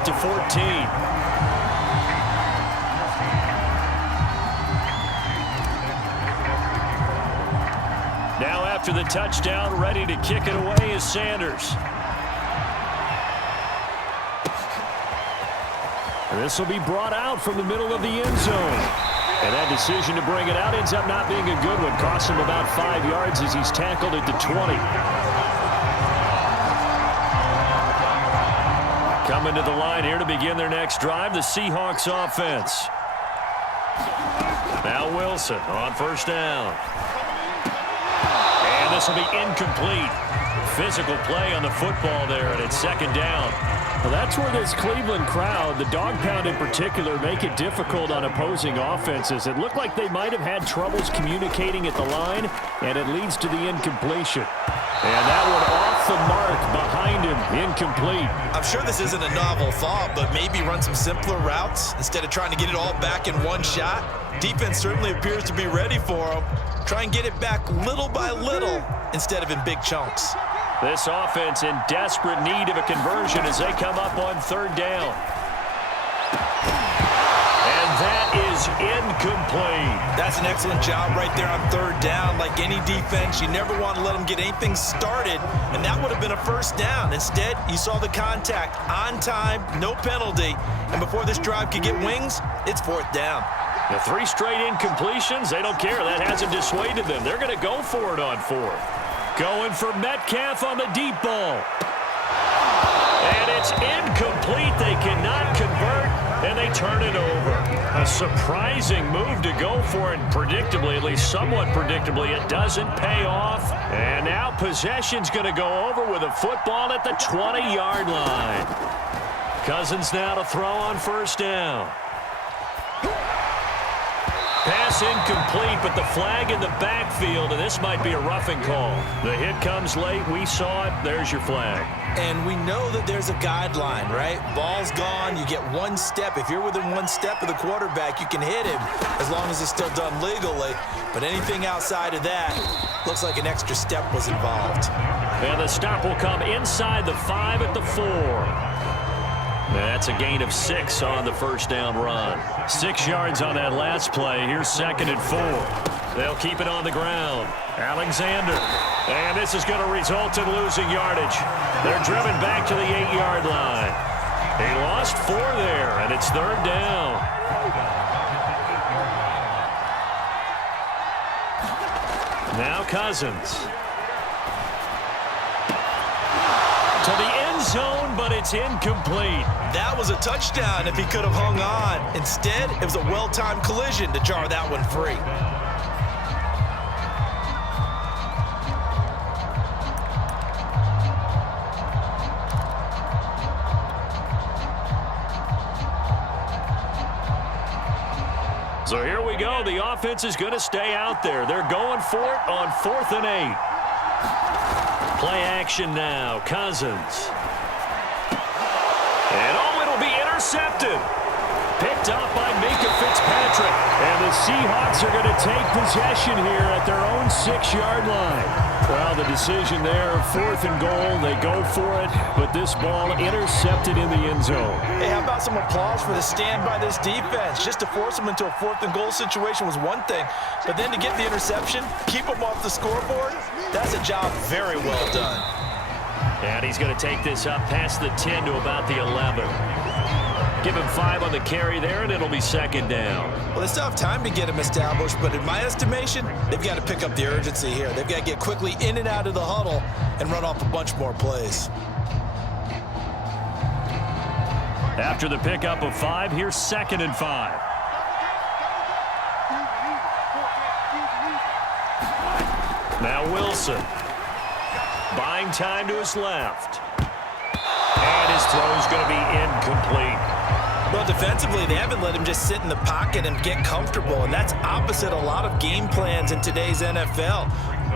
back to 14. Now after the touchdown, ready to kick it away is Sanders. This will be brought out from the middle of the end zone. And that decision to bring it out ends up not being a good one. Costs him about 5 yards as he's tackled at the 20. Coming to the line here to begin their next drive, the Seahawks offense. Now Wilson on first down. And this will be incomplete. Physical play on the football there, and it's second down. Well, that's where this Cleveland crowd, the dog pound in particular, make it difficult on opposing offenses. It looked like they might have had troubles communicating at the line, and it leads to the incompletion. And that one off the mark behind him, incomplete. I'm sure this isn't a novel thought, but maybe run some simpler routes instead of trying to get it all back in one shot. Defense certainly appears to be ready for him. Try and get it back little by little instead of in big chunks. This offense in desperate need of a conversion as they come up on third down. And that is incomplete. That's an excellent job right there on third down. Like any defense, you never want to let them get anything started, and that would have been a first down. Instead, you saw the contact on time, no penalty, and before this drive could get wings, it's fourth down. The 3 straight incompletions, they don't care. That hasn't dissuaded them. They're going to go for it on fourth. Going for Metcalf on the deep ball. And it's incomplete. They cannot convert, and they turn it over. A surprising move to go for it. Predictably, at least somewhat predictably, it doesn't pay off. And now possession's going to go over with a football at the 20-yard line. Cousins now to throw on first down. Pass incomplete, but the flag in the backfield, and this might be a roughing call. The hit comes late. We saw it. There's your flag. And we know that there's a guideline, right? Ball's gone. You get one step. If you're within one step of the quarterback, you can hit him as long as it's still done legally. But anything outside of that, looks like an extra step was involved. And the stop will come inside the 5 at the 4. That's a gain of 6 on the first down run. 6 yards on that last play. Here's second and 4. They'll keep it on the ground. Alexander. And this is going to result in losing yardage. They're driven back to the 8-yard line. He lost 4 there, and it's third down. Now Cousins. To the end zone, but it's incomplete. That was a touchdown if he could have hung on. Instead, it was a well-timed collision to jar that one free. So here we go. The offense is going to stay out there. They're going for it on 4th and 8. Play action now. Cousins. And it'll be intercepted. Picked up by Minka Fitzpatrick. And the Seahawks are going to take possession here at their own 6-yard line. Well, the decision there, 4th and goal. They go for it, but this ball intercepted in the end zone. Hey, how about some applause for the stand by this defense? Just to force them into a 4th and goal situation was one thing, but then to get the interception, keep them off the scoreboard, that's a job very well done. And he's going to take this up past the 10 to about the 11. Give him 5 on the carry there, and it'll be second down. Well, they still have time to get him established, but in my estimation, they've got to pick up the urgency here. They've got to get quickly in and out of the huddle and run off a bunch more plays. After the pickup of 5, here's second and 5. Now Wilson. Buying time to his left. And his throw's going to be incomplete. Well, defensively, they haven't let him just sit in the pocket and get comfortable, and that's opposite a lot of game plans in today's NFL.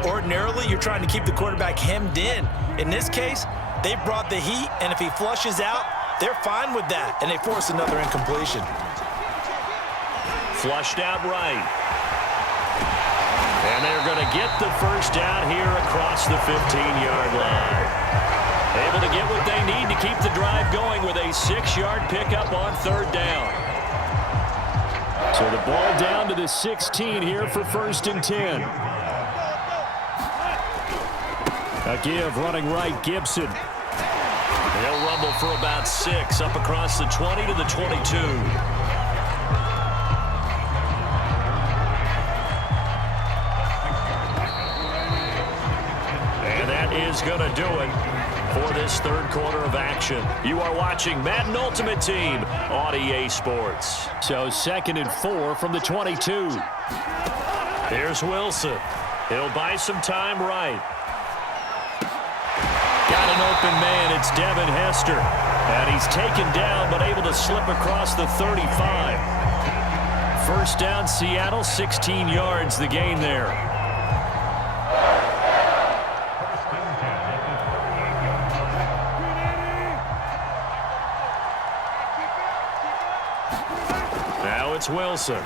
Ordinarily, you're trying to keep the quarterback hemmed in. In this case, they brought the heat, and if he flushes out, they're fine with that, and they force another incompletion. Flushed out right. And they're going to get the first down here across the 15-yard line. Able to get what they need to keep the drive going with a 6-yard pickup on third down. So the ball down to the 16 here for 1st and 10. A give running right, Gibson. They'll rumble for about 6 up across the 20 to the 22. And that is going to do it for this third quarter of action. You are watching Madden Ultimate Team on EA Sports. So 2nd and 4 from the 22. Here's Wilson. He'll buy some time right. Got an open man. It's Devin Hester. And he's taken down but able to slip across the 35. First down, Seattle, 16 yards the gain there. Now it's Wilson.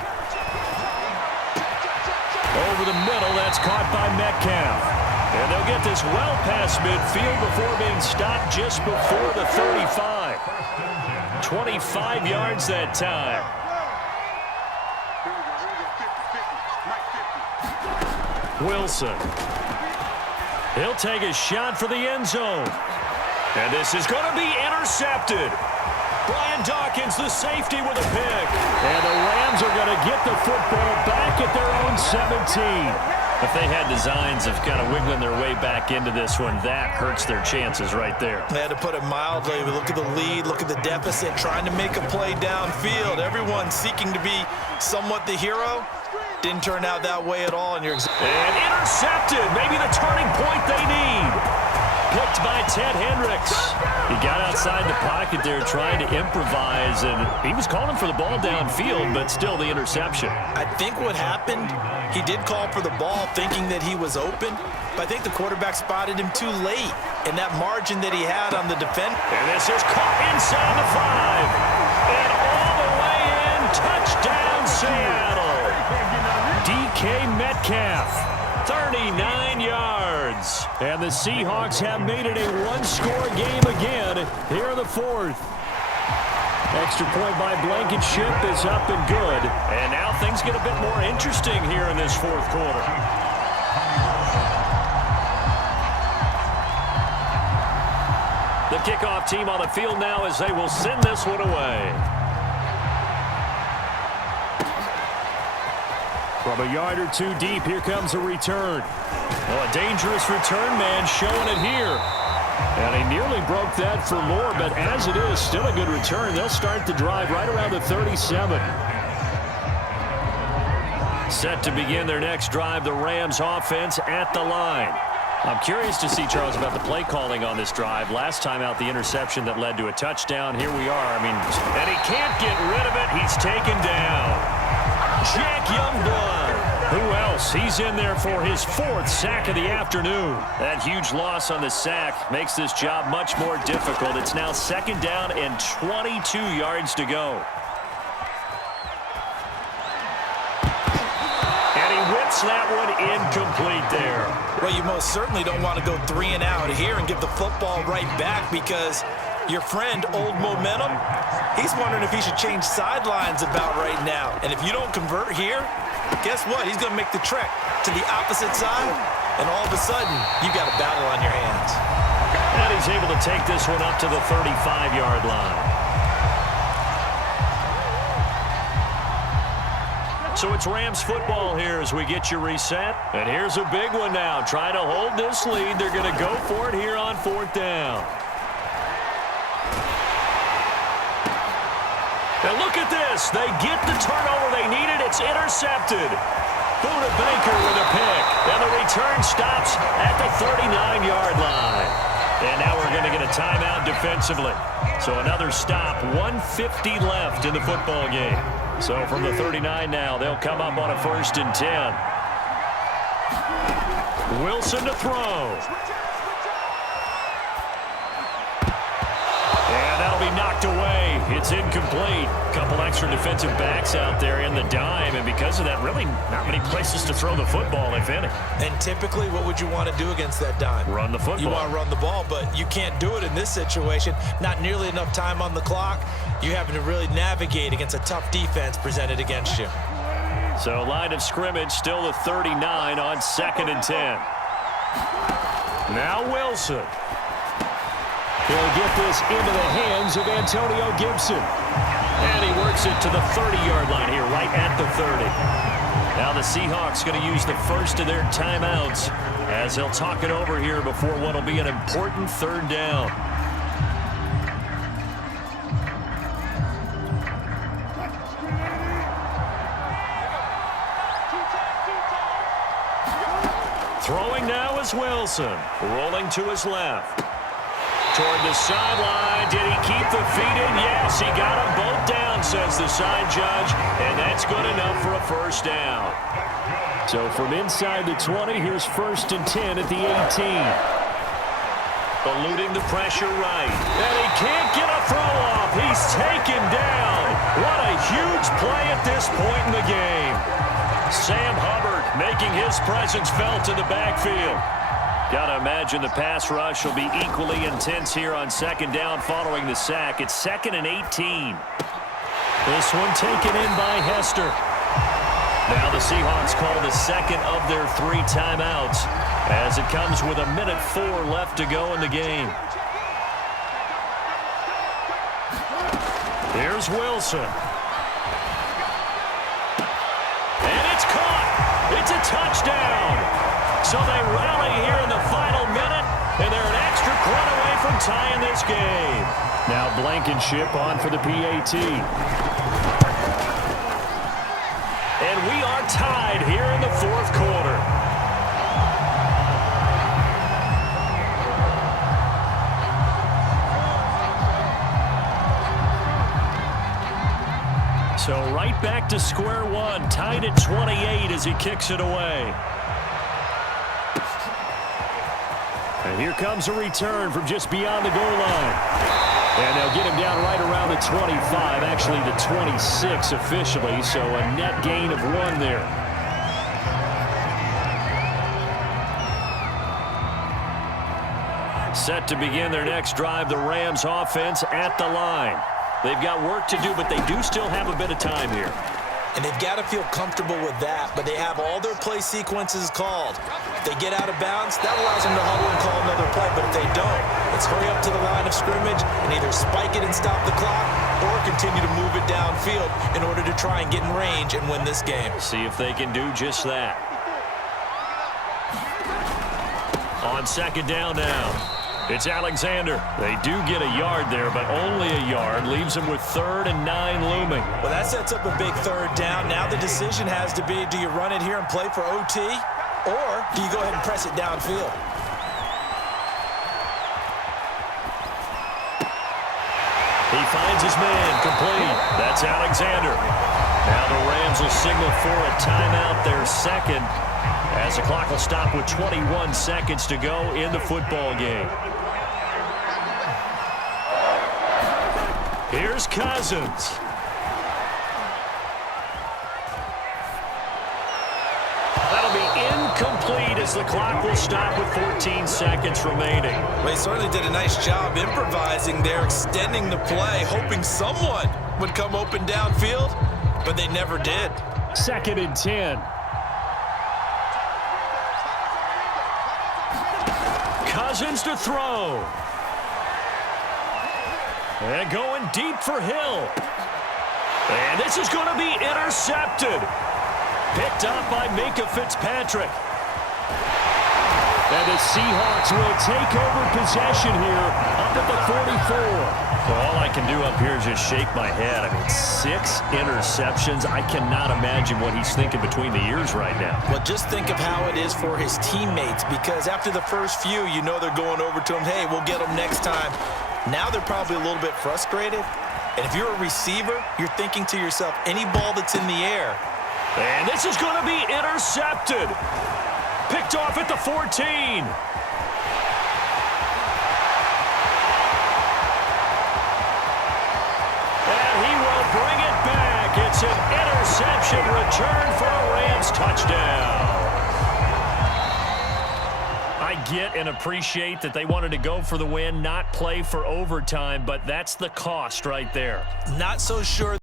Over the middle, that's caught by Metcalf. And they'll get this well past midfield before being stopped just before the 35. 25 yards that time. Wilson. He'll take a shot for the end zone. And this is going to be intercepted. Brian Dawkins, the safety, with a pick. And the Rams are going to get the football back at their own 17. If they had designs of kind of wiggling their way back into this one, that hurts their chances right there. They had to put it mildly. Look at the lead, look at the deficit, trying to make a play downfield. Everyone seeking to be somewhat the hero. Didn't turn out that way at all. And intercepted. Maybe the turning point they need. Picked by Ted Hendricks. He got outside the pocket there trying to improvise, and he was calling for the ball downfield, but still the interception. I think what happened, he did call for the ball thinking that he was open, but I think the quarterback spotted him too late, and that margin that he had on the defense. And this is caught inside the 5. And all the way in, touchdown Seattle. DK Metcalf. 39 yards. And the Seahawks have made it a one-score game again here in the 4th. Extra point by Blankenship is up and good. And now things get a bit more interesting here in this 4th quarter. The kickoff team on the field now as they will send this one away. From a yard or 2 deep, here comes a return. Well, a dangerous return man showing it here. And he nearly broke that for more, but as it is, still a good return. They'll start the drive right around the 37. Set to begin their next drive, the Rams offense at the line. I'm curious to see, Charles, about the play calling on this drive. Last time out, the interception that led to a touchdown. Here we are. And he can't get rid of it. He's taken down. Jack Youngblood. Who else? He's in there for his 4th sack of the afternoon. That huge loss on the sack makes this job much more difficult. It's now 2nd down and 22 yards to go. And he whips that one incomplete there. Well, you most certainly don't want to go 3 and out here and give the football right back, because your friend, Old Momentum, he's wondering if he should change sidelines about right now. And if you don't convert here, guess what? He's going to make the trek to the opposite side, and all of a sudden, you've got a battle on your hands. And he's able to take this one up to the 35-yard line. So it's Rams football here as we get you reset. And here's a big one now. Trying to hold this lead. They're going to go for it here on 4th down. And look at this. They get the turnover they needed. It's intercepted. Buda Baker with a pick. And the return stops at the 39-yard line. And now we're going to get a timeout defensively. So another stop. 1:50 left in the football game. So from the 39 now, they'll come up on a 1st and 10. Wilson to throw. And that'll be knocked away. It's incomplete. Couple extra defensive backs out there in the dime, and because of that, really not many places to throw the football, if any. And typically, what would you want to do against that dime? Run the football. You want to run the ball, but you can't do it in this situation. Not nearly enough time on the clock. You having to really navigate against a tough defense presented against you. So line of scrimmage still the 39 on 2nd and 10. Now Wilson. He'll get this into the hands of Antonio Gibson. And he works it to the 30-yard line here, right at the 30. Now the Seahawks going to use the first of their timeouts as they'll talk it over here before what will be an important 3rd down. Throwing now is Wilson. Rolling to his left. Toward the sideline. Did he keep the feet in? Yes, he got them both down, says the side judge. And that's good enough for a 1st down. So from inside the 20, here's 1st and 10 at the 18. Eluding the pressure right. And he can't get a throw off. He's taken down. What a huge play at this point in the game. Sam Hubbard making his presence felt in the backfield. Got to imagine the pass rush will be equally intense here on 2nd down following the sack. It's 2nd and 18. This one taken in by Hester. Now the Seahawks call the 2nd of their 3 timeouts as it comes with 1:04 left to go in the game. Here's Wilson. And it's caught. It's a touchdown. So they rally here in the final minute, and they're an extra point away from tying this game. Now Blankenship on for the PAT. And we are tied here in the 4th quarter. So right back to square one, tied at 28 as he kicks it away. And here comes a return from just beyond the goal line. And they'll get him down right around the 25, actually the 26 officially, so a net gain of 1 there. Set to begin their next drive, the Rams offense at the line. They've got work to do, but they do still have a bit of time here. And they've got to feel comfortable with that, but they have all their play sequences called. If they get out of bounds, that allows them to huddle and call another play, but if they don't, it's hurry up to the line of scrimmage and either spike it and stop the clock or continue to move it downfield in order to try and get in range and win this game. See if they can do just that. On 2nd down now. It's Alexander. They do get a yard there, but only a yard. Leaves them with 3rd and 9 looming. Well, that sets up a big 3rd down. Now the decision has to be, do you run it here and play for OT, or do you go ahead and press it downfield? He finds his man, complete. That's Alexander. Now the Rams will signal for a timeout, their 2nd, as the clock will stop with 21 seconds to go in the football game. Here's Cousins. That'll be incomplete as the clock will stop with 14 seconds remaining. Well, he certainly did a nice job improvising there, extending the play, hoping someone would come open downfield, but they never did. 2nd and 10. Cousins to throw. And going deep for Hill. And this is going to be intercepted. Picked up by Minkah Fitzpatrick. And the Seahawks will take over possession here up at the 44. Well, all I can do up here is just shake my head. I mean, 6 interceptions. I cannot imagine what he's thinking between the ears right now. Well, just think of how it is for his teammates, because after the first few, you know they're going over to him, hey, we'll get them next time. Now they're probably a little bit frustrated. And if you're a receiver, you're thinking to yourself, any ball that's in the air. And this is going to be intercepted. Picked off at the 14. 2 bring it back. It's an interception return for a Rams touchdown. I get and appreciate that they wanted to go for the win, not play for overtime, but that's the cost right there. Not so sure